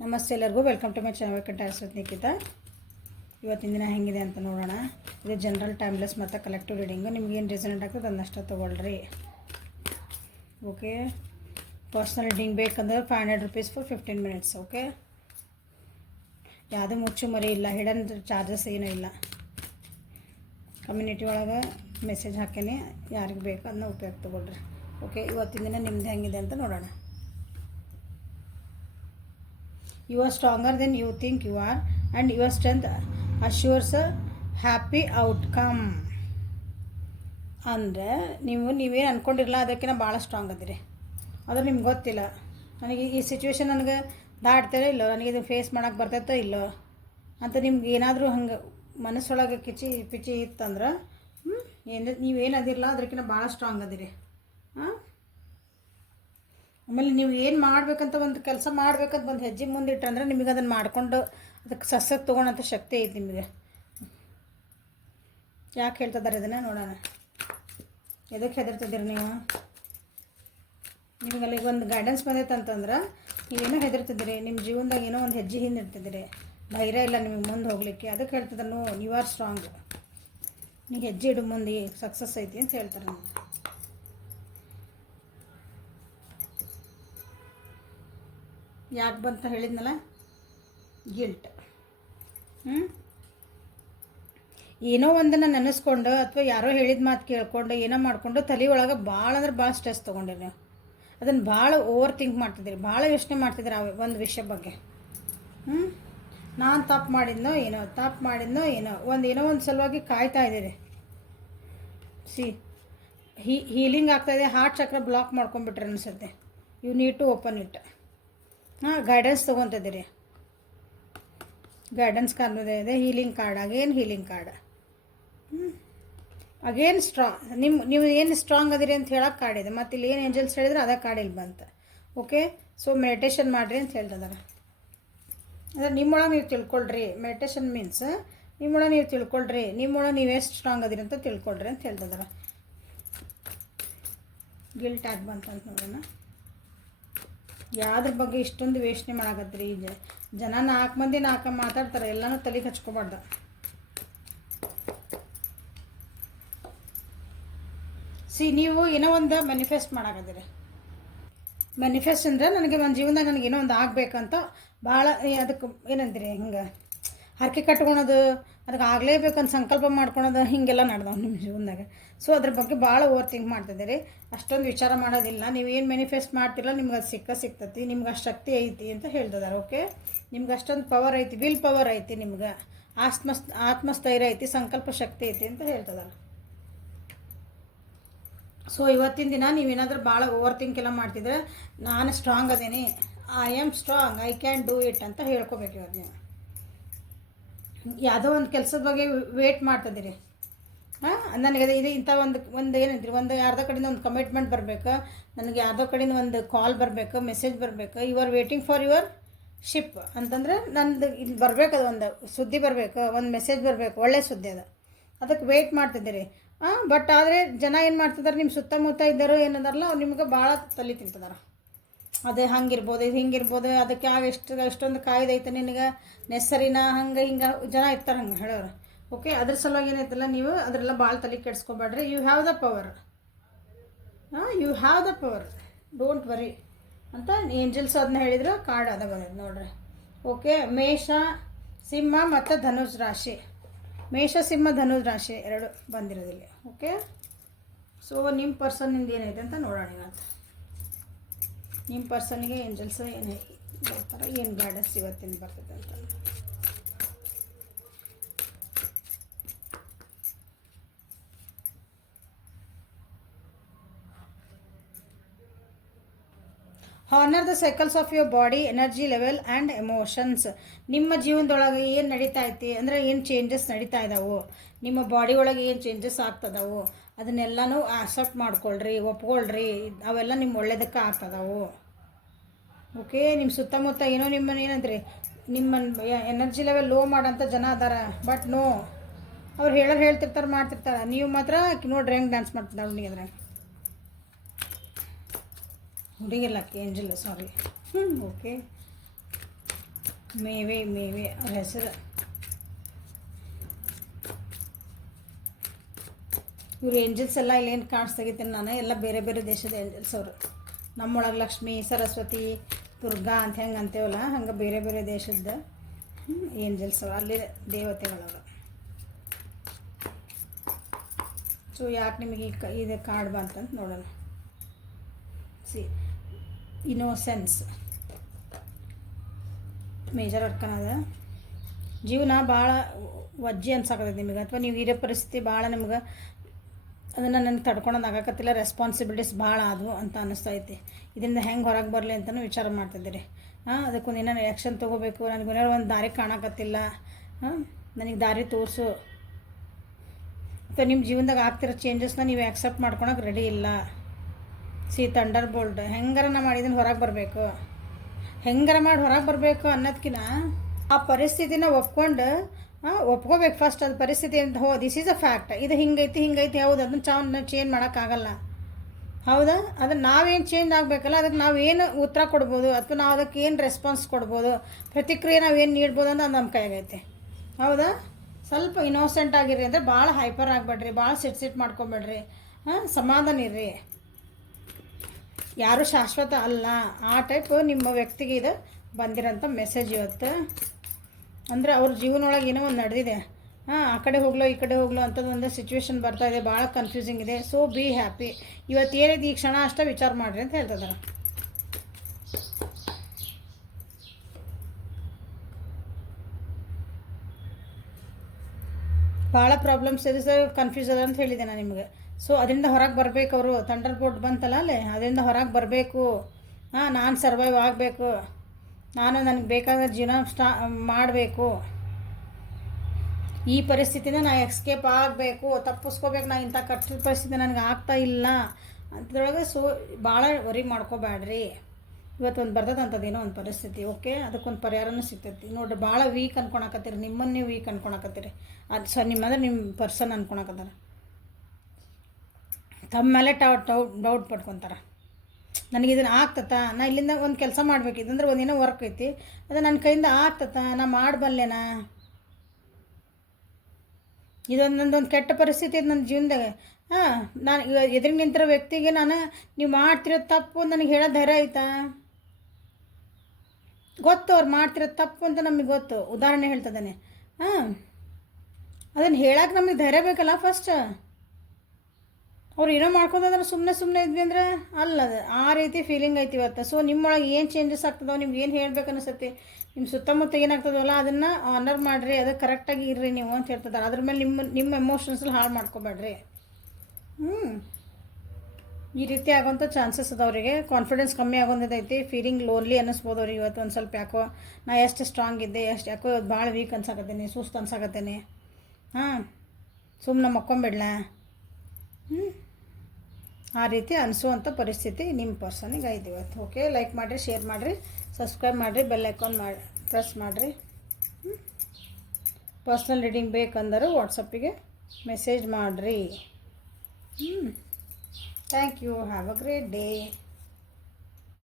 ನಮಸ್ತೆ ಎಲ್ಲರಿಗೂ welcome to my channel ಕಂಟಾಸ್ರತ್ ನಿಖಿತಾ. ಇವತ್ತಿನ ದಿನ ಹೆಂಗಿದೆ ಅಂತ ನೋಡೋಣ. ಇದು ಜನರಲ್ ಟೈಮ್ಲೆಸ್ ಮತ್ತು ಕಲೆಕ್ಟಿವ್ ರೀಡಿಂಗು. ನಿಮ್ಗೆ ಏನು ರೆಸನೆಂಟ್ ಆಗ್ತದೆ ಅದನ್ನಷ್ಟು ತೊಗೊಳ್ರಿ. ಓಕೆ, ಪರ್ಸ್ನಲ್ ರೀಡಿಂಗ್ ಬೇಕಂದ್ರೆ 500 rupees ಫಾರ್ 15 minutes. ಓಕೆ, ಯಾವುದೂ ಮುಚ್ಚು ಮರಿ ಇಲ್ಲ, ಹಿಡನ್ ಚಾರ್ಜಸ್ ಏನೂ ಇಲ್ಲ. ಕಮ್ಯುನಿಟಿ ಒಳಗೆ ಮೆಸೇಜ್ ಹಾಕೇನೆ, ಯಾರಿಗೆ ಬೇಕು ಅದನ್ನ ಉಪಯೋಗ ತೊಗೊಳ್ರಿ. ಓಕೆ, ಇವತ್ತಿನ ದಿನ ನಿಮ್ದು ಹೆಂಗಿದೆ ಅಂತ ನೋಡೋಣ. You are stronger than you think you are, and your strength assures a happy outcome. ಅಂದರೆ ನೀವೇನು ಅಂದ್ಕೊಂಡಿರಲ್ಲ ಅದಕ್ಕಿಂತ ಭಾಳ ಸ್ಟ್ರಾಂಗ್ ಅದಿರಿ. ಆದರೆ ನಿಮ್ಗೆ ಗೊತ್ತಿಲ್ಲ, ನನಗೆ ಈ ಸಿಚುವೇಶನ್ ನನಗೆ ದಾಟ್ತಾರೋ ಇಲ್ಲೋ, ನನಗೆ ಇದು ಫೇಸ್ ಮಾಡೋಕ್ಕೆ ಬರ್ತೈತೋ ಇಲ್ಲೋ ಅಂತ ನಿಮ್ಗೆ ಏನಾದರೂ ಹಂಗೆ ಮನಸ್ಸೊಳಗೆ ಕಿಚಿ ಪಿಚಿ ಇತ್ತಂದ್ರೆ ನೀವೇನು ಅದಿರಲ್ಲ ಅದಕ್ಕಿಂತ ಭಾಳ ಸ್ಟ್ರಾಂಗ್ ಅದಿರಿ. ಆಮೇಲೆ ನೀವು ಏನು ಮಾಡಬೇಕಂತ ಒಂದು ಕೆಲಸ ಮಾಡ್ಬೇಕಂತ ಒಂದು ಹೆಜ್ಜೆ ಮುಂದಿಟ್ಟಂದ್ರೆ ನಿಮಗೆ ಅದನ್ನು ಮಾಡಿಕೊಂಡು ಅದಕ್ಕೆ ಸಸ್ಯಕ್ಕೆ ತೊಗೊಳೋಂಥ ಶಕ್ತಿ ಐತಿ ನಿಮಗೆ. ಯಾಕೆ ಹೇಳ್ತಿದ್ದಾರೆ ಇದನ್ನು ನೋಡೋಣ. ಎದಕ್ಕೆ ಹೆದರ್ತಿದ್ದೀರಿ ನೀವು? ನಿಮ್ಗೆ ಅಲ್ಲಿಗೆ ಒಂದು ಗೈಡೆನ್ಸ್ ಬಂದೈತೆ ಅಂತಂದ್ರೆ ನೀವೇನೋ ಹೆದರ್ತಿದ್ದೀರಿ, ನಿಮ್ಮ ಜೀವನದಾಗ ಏನೋ ಒಂದು ಹೆಜ್ಜೆ ಹಿಂದೆ ಇರ್ತಿದ್ದೀರಿ, ಧೈರ್ಯ ಇಲ್ಲ ನಿಮಗೆ ಮುಂದೆ ಹೋಗಲಿಕ್ಕೆ. ಅದಕ್ಕೆ ಹೇಳ್ತಿದ್ದಾರೆ ಯು ಆರ್ ಸ್ಟ್ರಾಂಗ್, ನೀವು ಹೆಜ್ಜೆ ಇಡು ಮುಂದೆ ಸಕ್ಸಸ್ ಐತಿ ಅಂತ ಹೇಳ್ತಾರೆ ನಮ್ಗೆ. ಯಾಕೆ ಬಂತ ಹೇಳಿದ್ನಲ್ಲ, ಗಿಲ್ಟ್. ಏನೋ ಒಂದನ್ನು ನೆನೆಸ್ಕೊಂಡು ಅಥವಾ ಯಾರೋ ಹೇಳಿದ ಮಾತು ಕೇಳ್ಕೊಂಡು ಏನೋ ಮಾಡಿಕೊಂಡು ತಲೆ ಒಳಗೆ ಭಾಳ ಅಂದ್ರೆ ಭಾಳ ಸ್ಟ್ರೆಸ್ ತೊಗೊಂಡಿರಿ ನೀವು. ಅದನ್ನು ಭಾಳ ಓವರ್ ಥಿಂಕ್ ಮಾಡ್ತಿದ್ದೀರಿ, ಭಾಳ ಯೋಚನೆ ಮಾಡ್ತಿದ್ದೀರಿ ಆ ಒಂದು ವಿಷಯ ಬಗ್ಗೆ. ನಾನು ತಪ್ಪು ಮಾಡಿದ್ನೋ ಏನೋ ಏನೋ ಒಂದು ಸಲುವಾಗಿ ಕಾಯ್ತಾ ಇದ್ದೀರಿ. ಹೀಲಿಂಗ್ ಆಗ್ತಾಯಿದೆ, ಹಾರ್ಟ್ ಚಕ್ರ ಬ್ಲಾಕ್ ಮಾಡ್ಕೊಂಡ್ಬಿಟ್ರೆ ಅನಿಸುತ್ತೆ. You need to open it. Guidance ತೊಗೊತಿದ್ದೀರಿ, ಗೈಡೆನ್ಸ್ ಕಾರ್ಡ್ ಇದೆ, healing card, again healing card, again strong. ನೀವು ಏನು ಸ್ಟ್ರಾಂಗ್ ಅದಿರಿ ಅಂತ ಹೇಳೋಕೆ ಕಾರ್ಡ್ ಇದೆ. ಮತ್ತು ಇಲ್ಲಿ ಏನು ಏಂಜಲ್ಸ್ ಹೇಳಿದ್ರೆ ಅದೇ ಕಾರ್ಡ್ ಇಲ್ಲಿ ಬಂತು. ಓಕೆ, ಸೊ ಮೆಡಿಟೇಷನ್ ಮಾಡಿರಿ ಅಂತ ಹೇಳ್ತಿದ್ದಾರೆ. ಅಂದರೆ ನಿಮ್ಮೊಳಗೆ ನೀವು ತಿಳ್ಕೊಳ್ರಿ. ಮೆಡಿಟೇಷನ್ ಮೀನ್ಸ್ ನಿಮ್ಮೊಳಗೆ ನೀವು ತಿಳ್ಕೊಳ್ರಿ, ನಿಮ್ಮೊಳಗೆ ನೀವು ಎಷ್ಟು ಸ್ಟ್ರಾಂಗ್ ಅದಿರಿ ಅಂತ ತಿಳ್ಕೊಳ್ರಿ ಅಂತ ಹೇಳ್ತಿದ್ದಾರೆ. ಗಿಲ್ಟ್ ಆಗಿ ಬಂತಂತ ನೋಡೋಣ. ಯಾವ್ದ್ರ ಬಗ್ಗೆ ಇಷ್ಟೊಂದು ಯೋಚನೆ ಮಾಡಾಕತ್ರಿ? ಈಗ ಜನ 4 ಮಂದಿ ಮಾತಾಡ್ತಾರೆ, ಎಲ್ಲನೂ ತಲೆಗೆ ಹಚ್ಕೊಬಾರ್ದು. ನೀವು ಏನೋ ಒಂದು ಮ್ಯಾನಿಫೆಸ್ಟ್ ಮಾಡಾಕತ್ತೀರಿ. ಮ್ಯಾನಿಫೆಸ್ಟ್ ಅಂದರೆ ನನಗೆ ಒಂದು ಜೀವನದಾಗ ನನಗೆ ಏನೋ ಒಂದು ಆಗಬೇಕಂತ ಭಾಳ ಅದಕ್ಕೆ ಏನಂತೀರಿ, ಹಿಂಗೆ ಹರಕೆ ಕಟ್ಕೊಳೋದು, ಅದಕ್ಕೆ ಆಗಲೇಬೇಕಂತ ಸಂಕಲ್ಪ ಮಾಡ್ಕೊಳೋದು, ಹೀಗೆಲ್ಲ ನಡೆದವು ನಿಮ್ಮ ಜೀವನದಾಗ. ಸೊ ಅದ್ರ ಬಗ್ಗೆ ಭಾಳ ಓವರ್ ಥಿಂಕ್ ಮಾಡ್ತಿದ್ದೀರಿ, ಅಷ್ಟೊಂದು ವಿಚಾರ ಮಾಡೋದಿಲ್ಲ. ನೀವು ಏನು ಮ್ಯಾನಿಫೆಸ್ಟ್ ಮಾಡ್ತಿರಲ್ಲ ನಿಮ್ಗೆ ಅದು ಸಿಗ್ತೈತಿ, ನಿಮ್ಗೆ ಅಷ್ಟು ಶಕ್ತಿ ಐತಿ ಅಂತ ಹೇಳ್ತಿದ್ದಾರೆ. ಓಕೆ, ನಿಮ್ಗೆ ಅಷ್ಟೊಂದು ಪವರ್ ಐತಿ, ವಿಲ್ ಪವರ್ ಐತಿ, ನಿಮ್ಗೆ ಆತ್ಮಸ್ಥೈರ್ಯ ಐತಿ, ಸಂಕಲ್ಪ ಶಕ್ತಿ ಐತಿ ಅಂತ ಹೇಳ್ತಿದ್ದಾರೆ. ಸೊ ಇವತ್ತಿನ ದಿನ ನೀವೇನಾದ್ರೂ ಭಾಳ ಓವರ್ ಥಿಂಕ್ ಎಲ್ಲ ಮಾಡ್ತಿದ್ರೆ, ನಾನು ಸ್ಟ್ರಾಂಗ್ ಅದೇನಿ, I am strong, I can do it ಅಂತ ಹೇಳ್ಕೊಬೇಕು. ಇವತ್ತು ನೀವು ಯಾವುದೋ ಒಂದು ಕೆಲಸದ ಬಗ್ಗೆ ವೇಟ್ ಮಾಡ್ತಿದ್ದೀರಿ. ನನಗೆ ಇದು ಇಂಥ ಒಂದು ಏನಂತೀರಿ, ಒಂದು ಯಾರ್ದೋ ಕಡೆಯಿಂದ ಒಂದು ಕಮಿಟ್ಮೆಂಟ್ ಬರಬೇಕು, ನನಗೆ ಯಾರ್ದೋ ಕಡೆಯಿಂದ ಒಂದು ಕಾಲ್ ಬರಬೇಕು, ಮೆಸೇಜ್ ಬರಬೇಕು, you are waiting for your ship ಅಂತಂದರೆ ನಂದು ಇಲ್ಲಿ ಬರಬೇಕು, ಅದು ಒಂದು ಸುದ್ದಿ ಬರಬೇಕು, ಒಂದು ಮೆಸೇಜ್ ಬರಬೇಕು, ಒಳ್ಳೆಯ ಸುದ್ದಿ ಅದು, ಅದಕ್ಕೆ ವೇಟ್ ಮಾಡ್ತಿದ್ದೀರಿ. ಬಟ್ ಆದರೆ ಜನ ಏನು ಮಾಡ್ತಿದ್ದಾರೆ, ನಿಮ್ಮ ಸುತ್ತಮುತ್ತ ಇದ್ದಾರೋ ಏನದಾರಲ್ಲ ಅವ್ರು ನಿಮ್ಗೆ ಭಾಳ ತಲೆ ತಿಂತಿದ್ದಾರೆ. ಅದೇ ಹಂಗಿರ್ಬೋದು, ಇದು ಹಿಂಗಿರ್ಬೋದು, ಅದಕ್ಕೆ ಎಷ್ಟೊಂದು ಕಾಯ್ದೆ ಐತೆ ನಿನಗೆ, ನೆಸರಿನ ಹಿಂಗೆ ಜನ ಇರ್ತಾರೆ ಹಂಗೆ ಹೇಳೋರು. ಓಕೆ, ಅದ್ರ ಸಲುವಾಗಿ ಏನೈತಲ್ಲ, ನೀವು ಅದರೆಲ್ಲ ಭಾಳ ತಲೆ ಕೆಡಿಸ್ಕೊಬೇಡ್ರಿ. You have the power, you have the power, don't worry ಅಂತ ಏಂಜಲ್ಸ್ ಅದನ್ನ ಹೇಳಿದ್ರು. ಕಾರ್ಡ್ ಅದ ಬಂದಿದ್ದು ನೋಡ್ರಿ. ಓಕೆ, ಮೇಷ, ಸಿಂಹ ಮತ್ತು ಧನುಷ್ ರಾಶಿ. ಮೇಷ, ಸಿಂಹ, ಧನುಷ್ ರಾಶಿ ಎರಡು ಬಂದಿರೋದಿಲ್ಲ. ಓಕೆ, ಸೊ ನಿಮ್ಮ ಪರ್ಸನ್ನಿಂದ ಏನೈತೆ ಅಂತ ನೋಡೋಣ. ಇವತ್ತು ನಿಮ್ಮ ಪರ್ಸನ್ಗೆ ಏಂಜಲ್ಸ್ ಏನು ಹೇಳ್ತಾರೆ, ಏನು ಗೈಡೆನ್ಸ್ ಇವತ್ತಿನ ಬರ್ತದೆ ಅಂತ. Honour the cycles of your body, energy level and emotions. ನಿಮ್ಮ ಜೀವನದೊಳಗೆ ಏನು ನಡೀತಾ ಐತಿ ಅಂದರೆ, ಏನು ಚೇಂಜಸ್ ನಡೀತಾ ಇದ್ದಾವೆ, ನಿಮ್ಮ ಬಾಡಿ ಒಳಗೆ ಏನು ಚೇಂಜಸ್ ಆಗ್ತದವು, ಅದನ್ನೆಲ್ಲನೂ ಆಕ್ಸೆಪ್ಟ್ ಮಾಡ್ಕೊಳ್ರಿ, ಒಪ್ಕೊಳ್ರಿ. ಅವೆಲ್ಲ ನಿಮ್ಮ ಒಳ್ಳೇದಕ್ಕೆ ಆಗ್ತದವು. ಓಕೆ, ನಿಮ್ಮ ಸುತ್ತಮುತ್ತ ಏನೋ ನಿಮ್ಮನ್ನು ಏನಂದ್ರಿ, ನಿಮ್ಮ ಎನರ್ಜಿ ಲೆವೆಲ್ ಲೋ ಮಾಡೋಂಥ ಜನ ಅದಾರ. ಬಟ್ ನೋ, ಅವ್ರು ಹೇಳ್ತಿರ್ತಾರೆ, ಮಾಡ್ತಿರ್ತಾರೆ. ನೀವು ಮಾತ್ರ ನೋಡ್ರಿ ಹೆಂಗೆ ಡ್ಯಾನ್ಸ್ ಮಾಡ್ತಿದ್ದಾರೆ ಹುಡುಗಿದ್ರೆ, ಹುಡುಗಿರ್ಲಕ್ಕೆ ಏಂಜಲ್, ಸಾರಿ. ಓಕೆ, ಮೇವೆ ಅವ್ರ ಹೆಸರು. ಇವ್ರು ಏಂಜಲ್ಸ್ ಎಲ್ಲ ಇಲ್ಲೇನು ಕಾಣಿಸ್ತಾಗಿದ್ದೀನಿ ನಾನು, ಎಲ್ಲ ಬೇರೆ ಬೇರೆ ದೇಶದ ಏಂಜಲ್ಸ್ ಅವರು. ನಮ್ಮೊಳಗೆ ಲಕ್ಷ್ಮಿ, ಸರಸ್ವತಿ, ದುರ್ಗಾ ಅಂತ ಹೆಂಗೆ ಅಂತೇವಲ್ಲ ಹಂಗೆ ಬೇರೆ ಬೇರೆ ದೇಶದ ಏಂಜಲ್ಸ್ ಅವರು, ಅಲ್ಲಿ ದೇವತೆಗಳವರು. ಸೊ ಯಾಕೆ ನಿಮಗೆ ಇದು ಕಾರ್ಡ್ ಬಂತಂತ ನೋಡೋಣ. ಸಿ ಇನ್ನೋಸೆನ್ಸ್ ಮೇಜರ್ ಅರ್ಕನದ. ಜೀವನ ಭಾಳ ವಜ್ಜೆ ಅನ್ಸಾಕತ್ತೈತೆ ನಿಮಗೆ, ಅಥವಾ ನೀವು ಇರೋ ಪರಿಸ್ಥಿತಿ ಭಾಳ ನಿಮ್ಗೆ ಅದನ್ನು ನನಗೆ ತಡ್ಕೊಳೋದು ಆಗಾಕತ್ತಿಲ್ಲ, ರೆಸ್ಪಾನ್ಸಿಬಿಲಿಟೀಸ್ ಭಾಳ ಆದವು ಅಂತ ಅನ್ನಿಸ್ತೈತಿ. ಇದರಿಂದ ಹೆಂಗೆ ಹೊರಗೆ ಬರಲಿ ಅಂತಲೂ ವಿಚಾರ ಮಾಡ್ತಿದ್ದೀರಿ. ಅದಕ್ಕೊಂದು ಏನಾರು ಆ್ಯಕ್ಷನ್ ತೊಗೋಬೇಕು, ನನಗೇನಾರು ಒಂದು ದಾರಿ ಕಾಣಕತ್ತಿಲ್ಲ, ನನಗೆ ದಾರಿ ತೋರಿಸು, ಅಥವಾ ನಿಮ್ಮ ಜೀವನದಾಗ ಆಗ್ತಿರೋ ಚೇಂಜಸ್ನ ನೀವು ಆ್ಯಕ್ಸೆಪ್ಟ್ ಮಾಡ್ಕೊಳಕ್ಕೆ ರೆಡಿ ಇಲ್ಲ. ಸಿ ಥಂಡರ್ ಬೋಲ್ಟ್, ಹೆಂಗಾರ ನಾ ಮಾಡಿದನ್ನು ಹೊರಗೆ ಬರಬೇಕು, ಹೆಂಗಾರ ಮಾಡಿ ಹೊರಗೆ ಬರಬೇಕು ಅನ್ನೋದಕ್ಕಿಂತ ಆ ಪರಿಸ್ಥಿತಿನ ಒಪ್ಕೋಬೇಕು ಫಸ್ಟ್. ಅದು ಪರಿಸ್ಥಿತಿ ಅಂತ ದಿಸ್ ಈಸ್ ಅ ಫ್ಯಾಕ್ಟ್, ಇದು ಹಿಂಗೈತಿ ಹೌದು, ಅದನ್ನು ಚೇಂಜ್ ಮಾಡೋಕ್ಕಾಗಲ್ಲ, ಹೌದಾ? ಅದನ್ನು ನಾವೇನು ಚೇಂಜ್ ಆಗಬೇಕಲ್ಲ, ಅದಕ್ಕೆ ನಾವೇನು ಉತ್ತರ ಕೊಡ್ಬೋದು, ಅಥವಾ ನಾವು ಅದಕ್ಕೆ ಏನು ರೆಸ್ಪಾನ್ಸ್ ಕೊಡ್ಬೋದು, ಪ್ರತಿಕ್ರಿಯೆ ನಾವೇನು ನೀಡ್ಬೋದು ಅಂತ ನಮ್ಮ ಕೈಯಾಗೈತೆ, ಹೌದಾ? ಸ್ವಲ್ಪ ಇನ್ನೋಸೆಂಟ್ ಆಗಿರಿ, ಅಂದರೆ ಭಾಳ ಹೈಪರ್ ಆಗಬೇಡ್ರಿ, ಭಾಳ ಸಿಟ್ ಮಾಡ್ಕೊಬೇಡ್ರಿ, ಸಮಾಧಾನ ಇರ್ರಿ. ಯಾರು ಶಾಶ್ವತ ಅಲ್ಲ, ಆ ಟೈಪ್ ನಿಮ್ಮ ವ್ಯಕ್ತಿಗೆ ಇದು ಬಂದಿರೋಂಥ ಮೆಸೇಜ್ ಇವತ್ತು. ಅಂದರೆ ಅವ್ರ ಜೀವನೊಳಗೆ ಏನೋ ಒಂದು ನಡೆದಿದೆ, ಆ ಕಡೆ ಹೋಗ್ಲೋ ಈ ಕಡೆ ಹೋಗ್ಲೋ ಅಂಥದ್ದು ಒಂದು ಸಿಚುವೇಶನ್ ಬರ್ತಾ ಇದೆ, ಭಾಳ ಕನ್ಫ್ಯೂಸಿಂಗ್ ಇದೆ. ಸೊ ಬಿ ಹ್ಯಾಪಿ, ಇವತ್ತು ಏನಿದೆ ಈ ಕ್ಷಣ ಅಷ್ಟೇ ವಿಚಾರ ಮಾಡಿರಿ ಅಂತ ಹೇಳ್ತಿದ್ದಾರೆ. ಭಾಳ ಪ್ರಾಬ್ಲಮ್ಸ್ ಇದೆ ಸರ್, ಕನ್ಫ್ಯೂಸ್ ಅದ ಅಂತ ಹೇಳಿದೆ ನಾನು ನಿಮಗೆ. ಸೊ ಅದರಿಂದ ಹೊರಗೆ ಬರಬೇಕು, ಅವರು ಥಂಡರ್ ಬೋಲ್ಟ್ ಬಂತಲ್ಲ ಅಲ್ಲೇ, ಅದರಿಂದ ಹೊರಗೆ ಬರಬೇಕು. ನಾನು ಸರ್ವೈವ್ ಆಗಬೇಕು, ನಾನು ನನಗೆ ಬೇಕಾದ ಜೀವನ ಮಾಡಬೇಕು, ಈ ಪರಿಸ್ಥಿತಿನ ನಾನು ಎಸ್ಕೇಪ್ ಆಗಬೇಕು, ತಪ್ಪಿಸ್ಕೋಬೇಕು, ನಾನು ಇಂಥ ಕಷ್ಟ ಪರಿಸ್ಥಿತಿ ನನಗೆ ಆಗ್ತಾ ಇಲ್ಲ ಅಂತದ್ರೊಳಗೆ. ಸೊ ಭಾಳ ವರಿ ಮಾಡ್ಕೋಬೇಡ್ರಿ, ಇವತ್ತು ಒಂದು ಬರ್ತದಂಥದ್ದೇನೋ ಒಂದು ಪರಿಸ್ಥಿತಿ, ಓಕೆ, ಅದಕ್ಕೊಂದು ಪರಿಹಾರನೂ ಸಿಗ್ತೈತಿ ನೋಡಿರಿ. ಭಾಳ ವೀಕ್ ಅನ್ಕೊಳಕತ್ತೀರಿ, ನಿಮ್ಮನ್ನು ನೀವು ವೀಕ್ ಅನ್ಕೊಳಕತ್ತೀರಿ, ಅದು ನಿಮ್ಮ ಪರ್ಸನ್ ಅನ್ಕೊಳಕತ್ತಾರ, ತಮ್ಮ ಮೇಲೆ ಡೌಟ್ ಪಡ್ಕೊತಾರೆ. ನನಗೆ ಇದನ್ನು ಆಗ್ತತಾ, ನಾ ಇಲ್ಲಿಂದ ಒಂದು ಕೆಲಸ ಮಾಡ್ಬೇಕು, ಇದಂದ್ರೆ ಒಂದೇನೋ ವರ್ಕ್ ಐತಿ, ಅದು ನನ್ನ ಕೈಯಿಂದ ಆಗ್ತತಾ, ನಾ ಮಾಡಬಲ್ಲೆನಾ, ಇದೊಂದೊಂದು ಕೆಟ್ಟ ಪರಿಸ್ಥಿತಿ ಇದೆ ನನ್ನ ಜೀವನದಾಗ. ನಾನು ಎದುರಿಗೆ ನಿಂತಿರೋ ವ್ಯಕ್ತಿಗೆ ನೀವು ಮಾಡ್ತಿರೋ ತಪ್ಪು ನನಗೆ ಹೇಳೋ ಧೈರ್ಯ ಆಯ್ತಾ? ಗೊತ್ತು ಅವ್ರು ಮಾಡ್ತಿರೋ ತಪ್ಪು ಅಂತ ನಮಗೆ ಗೊತ್ತು, ಉದಾಹರಣೆ ಹೇಳ್ತದಾನೆ. ಅದನ್ನು ಹೇಳಕ್ಕೆ ನಮಗೆ ಧೈರ್ಯ ಬೇಕಲ್ಲ ಫಸ್ಟ್. ಅವ್ರು ಏನೋ ಮಾಡ್ಕೋದಂದ್ರೆ ಸುಮ್ಮನೆ ಇದ್ವಿ ಅಂದ್ರೆ ಅಲ್ಲದು, ಆ ರೀತಿ ಫೀಲಿಂಗ್ ಐತಿ ಇವತ್ತು. ಸೊ ನಿಮ್ಮೊಳಗೆ ಏನು ಚೇಂಜಸ್ ಆಗ್ತದೋ, ನಿಮ್ಗೆ ಏನು ಹೇಳ್ಬೇಕು ಅನಿಸುತ್ತೆ, ನಿಮ್ಮ ಸುತ್ತಮುತ್ತ ಏನಾಗ್ತದಲ್ಲ ಅದನ್ನು ಆನರ್ ಮಾಡಿರಿ, ಅದಕ್ಕೆ ಕರೆಕ್ಟಾಗಿ ಇರ್ರಿ ನೀವು ಅಂತ ಹೇಳ್ತಿದ್ದಾರೆ. ಅದ್ರ ಮೇಲೆ ನಿಮ್ಮ ಎಮೋಷನ್ಸಲ್ಲಿ ಹಾಳು ಮಾಡ್ಕೋಬೇಡ್ರಿ. ಈ ರೀತಿ ಆಗೋಂಥ ಚಾನ್ಸಸ್ ಅದವರಿಗೆ, ಕಾನ್ಫಿಡೆನ್ಸ್ ಕಮ್ಮಿ ಆಗೋದೈತಿ, ಫೀಲಿಂಗ್ ಲೋನ್ಲಿ ಅನ್ನಿಸ್ಬೋದು ಅವ್ರಿಗೆ ಇವತ್ತು. ಒಂದು ಸ್ವಲ್ಪ ಯಾಕೋ ನಾ ಎಷ್ಟು ಸ್ಟ್ರಾಂಗ್ ಇದ್ದೆ, ಯಾಕೋ ಭಾಳ ವೀಕ್ ಅನ್ಸಾಕತ್ತೇನೆ, ಸುಸ್ತು ಅನ್ಸಾಕತ್ತೇನೆ, ಸುಮ್ಮನೆ ಮಕ್ಕೊಂಬಿಡ್ಲ, ಆ ರೀತಿ ಅನಿಸುವಂಥ ಪರಿಸ್ಥಿತಿ ನಿಮ್ಮ ಪರ್ಸನಿಗೆ ಐದು ಇವತ್ತು. ಓಕೆ, ಲೈಕ್ ಮಾಡಿರಿ, ಶೇರ್ ಮಾಡಿರಿ, ಸಬ್ಸ್ಕ್ರೈಬ್ ಮಾಡಿರಿ, ಬೆಲ್ ಐಕಾನ್ ಪ್ರೆಸ್ ಮಾಡಿರಿ. ಪರ್ಸ್ನಲ್ ರೀಡಿಂಗ್ ಬೇಕಂದ್ರೆ ವಾಟ್ಸಪ್ಪಿಗೆ ಮೆಸೇಜ್ ಮಾಡಿರಿ. Thank you, have a great day.